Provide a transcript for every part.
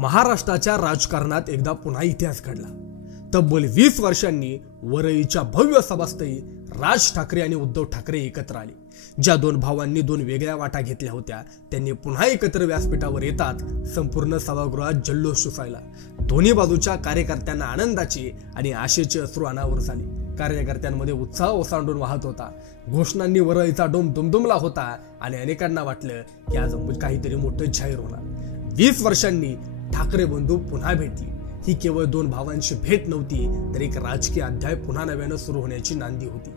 महाराष्ट्राच्या राजकारणात एकदा पुन्हा इतिहास घडला। तब्बल 20 वर्षांनी वरळीच्या भव्य सभास्थळी राज ठाकरे आणि उद्धव ठाकरे एकत्र आले। ज्या दोन भावांनी दोन वेगळ्या वाटा घेतल्या होत्या त्यांनी पुन्हा एकत्र व्यासपीठावर येतात संपूर्ण सभागृहात जल्लोष सुसायला। दोन्ही बाजूच्या कार्यकर्त्यांना आनंदाची आणि आशेची अश्रू अनावर झाली। कार्यकर्त्यांमध्ये उत्साह ओसांडून वाहत होता। घोषणांनी वरळीचा डोम दुमदुमला होता आणि अनेकांना वाटलं की आज काहीतरी मोठं जाहीर होणार। 20 वर्षांनी ठाकरे बंधू पुन्हा भेटली। ही केवळ दोन भावांची भेट नव्हती तर एक राजकीय अध्याय पुन्हा नव्याने सुरू होण्याची नांदी होती।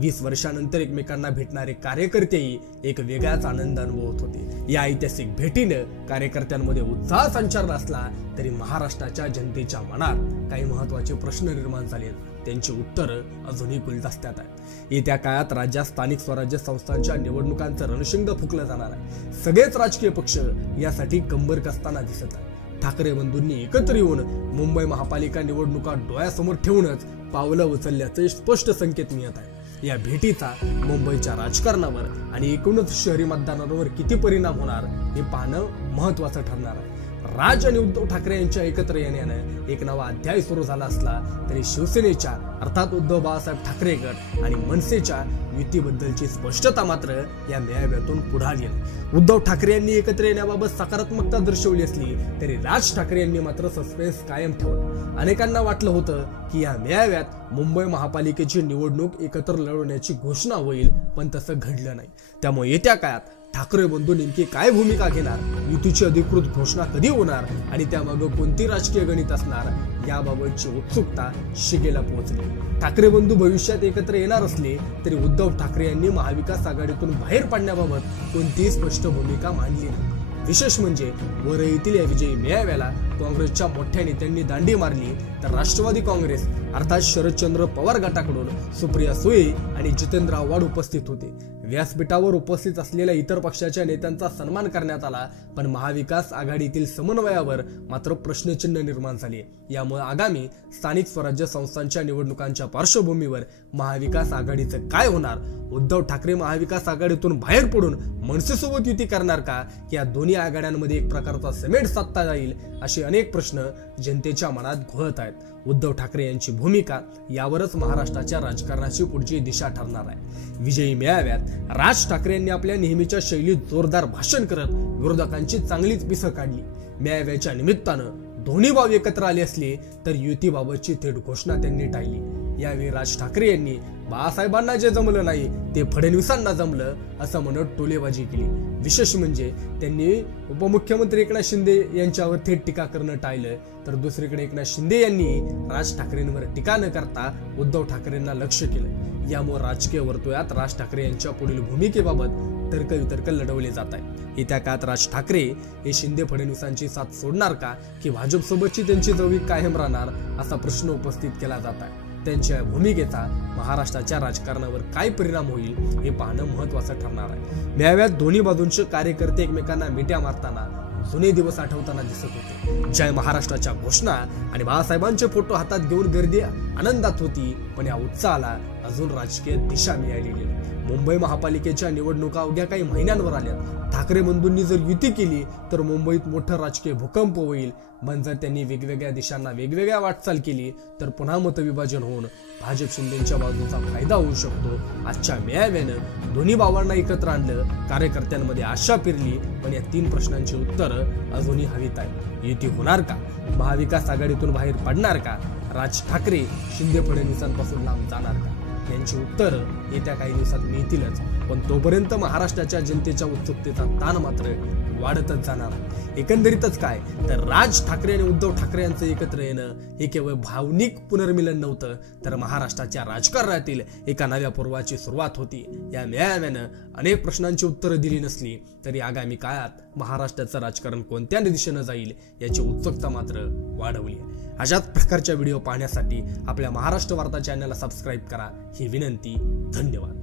20 वर्षांनंतर एकमेकांना भेटणारे कार्यकर्तेही एक वेगळाच आनंद अनुभवत होते। या ऐतिहासिक भेटीनं कार्यकर्त्यांमध्ये उत्साह संचारला असला तरी महाराष्ट्राच्या जनतेच्या मनात काही महत्त्वाचे प्रश्न निर्माण झाले। त्यांची उत्तरं अजूनही गुलदस्त्यात आहेत। येत्या काळात राज्यात स्थानिक स्वराज्य संस्थांच्या निवडणुकांचं रणशिंग फुकलं जाणार आहे। सगळेच राजकीय पक्ष यासाठी कंबर कसताना दिसत आहेत। ठाकरे बंधूंनी एकत्र येऊन मुंबई महापालिका निवडणुका डोळ्यासमोर ठेवूनच पावलं उचलल्याचे स्पष्ट संकेत मिळत आहेत। या भेटीचा मुंबईच्या राजकारणावर आणि एकूणच शहरी मतदारांवर किती परिणाम होणार हे पाहणं महत्त्वाचं ठरणार आहे। राज आणि उद्धव ठाकरे यांच्या एकत्र येण्यानं एक नवा अध्याय सुरू झाला असला तरी शिवसेनेच्या अर्थात उद्धव बाळासाहेब ठाकरे गट आणि मनसेच्या युतीबद्दलची स्पष्टता मात्र या मेळाव्यातून पुढे आली आहे। उद्धव ठाकरे यांनी एकत्र येण्याबाबत सकारात्मकता दर्शवली असली तरी राज ठाकरे यांनी मात्र सस्पेन्स कायम ठेवला। अनेकांना वाटलं होतं की या मेळाव्यात मुंबई महापालिकेची निवडणूक एकत्र लढवण्याची घोषणा होईल, पण तसं घडलं नाही। त्यामुळे येत्या काळात ठाकरे बंधू नेमकी काय भूमिका घेणार, युतीची अधिकृत घोषणा कधी होणार आणि त्यामागे कोणती राजकीय गणित असणार याबाबतची उत्सुकता शिगेला पोहोचली। ठाकरे बंधू भविष्यात एकत्र येणार असले तरी उद्धव ठाकरे यांनी महाविकास आघाडीतून बाहेर पडण्याबाबत कोणतीही स्पष्ट भूमिका मांडली नाही। विशेष म्हणजे वरळीतील या विजयी मेळाव्याला काँग्रेसच्या मोठ्या नेत्यांनी दांडी मारली तर राष्ट्रवादी काँग्रेस अर्थात शरदचंद्र पवार गटाकडून सुप्रिया सुळे आणि जितेंद्र आव्हाड उपस्थित होते। व्यासपीठावर उपस्थित असलेल्या इतर पक्षाच्या नेत्यांचा सन्मान करण्यात आला, पण महाविकास आघाडीतील समन्वयावर मात्र प्रश्नचिन्ह निर्माण झाले। यामुळे आगामी स्थानिक स्वराज्य संस्थांच्या निवडणुकांच्या पार्श्वभूमीवर महाविकास आघाडीचं काय होणार, उद्धव ठाकरे महाविकास आघाडीतून बाहेर पडून मनसेसोबत युती करणार का, या दोन्ही आघाड्यांमध्ये एक प्रकारचा सिमेंट साधता जाईल असे अनेक प्रश्न जनतेच्या मनात घोळत आहेत। उद्धव ठाकरे यांची भूमिका यावरच महाराष्ट्राच्या राजकारणाची पुढची दिशा ठरणार आहे। विजयी मेळाव्यात राज ठाकरे यांनी आपल्या नेहमीच्या शैलीत जोरदार भाषण करत विरोधकांची चांगलीच पिसं काढली। मेळाव्याच्या निमित्तानं दोन्ही भाव एकत्र आले असले तर युतीबाबतची थेट घोषणा त्यांनी टाळली। यावेळी राज ठाकरे यांनी बाळासाहेबांना जे जमलं नाही ते फडणवीसांना जमलं असं म्हणत टोलेबाजी केली। विशेष म्हणजे त्यांनी उपमुख्यमंत्री एकनाथ शिंदे यांच्यावर थेट टीका करणं टाळलं, तर दुसरीकडे एकनाथ शिंदे यांनी राज ठाकरेंवर टीका न करता उद्धव ठाकरेंना लक्ष्य केलं। यामुळे राजकीय वर्तुळात राज ठाकरे यांच्या पुढील भूमिकेबाबत तर्कवितर्क लढवले जात आहे। येत्या काळात राज ठाकरे हे शिंदे फडणवीसांची साथ सोडणार का की भाजपसोबतची त्यांची जवळीक कायम राहणार असा प्रश्न उपस्थित केला जात आहे। त्यांच्या भूमिकेचा महाराष्ट्राच्या राजकारणावर काय परिणाम होईल हे पाहणं महत्त्वाचं ठरणार आहे। मेळाव्यात दोन्ही बाजूंचे कार्यकर्ते एकमेकांना मिठ्या मारताना जुने दिवस आठवताना दिसत होते। जय महाराष्ट्राच्या घोषणा आणि बाळासाहेबांचे फोटो हातात घेऊन गर्दी आनंदात होती, पण या उत्साहाला अजून राजकीय दिशा मिळालेली नाही। मुंबई महापालिकेच्या निवडणुका अवघ्या काही महिन्यांवर आल्या। ठाकरे बंधूंनी जर युती केली तर मुंबईत मोठं राजकीय भूकंप होईल, पण जर त्यांनी वेगवेगळ्या दिशांना वेगवेगळ्या वाटचाल केली तर पुन्हा मतविभाजन होऊन भाजप शिंदेच्या बाजूचा फायदा होऊ शकतो। आजच्या मेळाव्यानं दोन्ही भावांना एकत्र आणलं, कार्यकर्त्यांमध्ये आशा पेरली, पण या 3 प्रश्नांची उत्तरं अजूनही हवीत आहेत। युती होणार का, महाविकास आघाडीतून बाहेर पडणार का, राज ठाकरे शिंदे फडणवीसांपासून लांब जाणार का, यांची उत्तर येत्या काही दिवसात मिळतीलच, पण तोपर्यंत महाराष्ट्राच्या जनतेच्या उत्सुकतेचा ताण मात्र वाढतच जाणार आहे। एकंदरीतच काय तर राज ठाकरे आणि उद्धव ठाकरे यांचं एकत्र येणं हे केवळ भावनिक पुनर्मिलन नव्हतं, तर महाराष्ट्राच्या राजकारणातील एका नव्या पर्वाची सुरुवात होती। या मेळाव्यानं अनेक प्रश्नांची उत्तरं दिली नसली तरी आगामी काळात महाराष्ट्राचं राजकारण कोणत्या दिशेनं जाईल याची उत्सुकता मात्र वाढवली आहे। अशाच प्रकारच्या व्हिडिओ पाहण्यासाठी आपल्या महाराष्ट्र वार्ता चॅनलला सबस्क्राईब करा ही विनंती। धन्यवाद।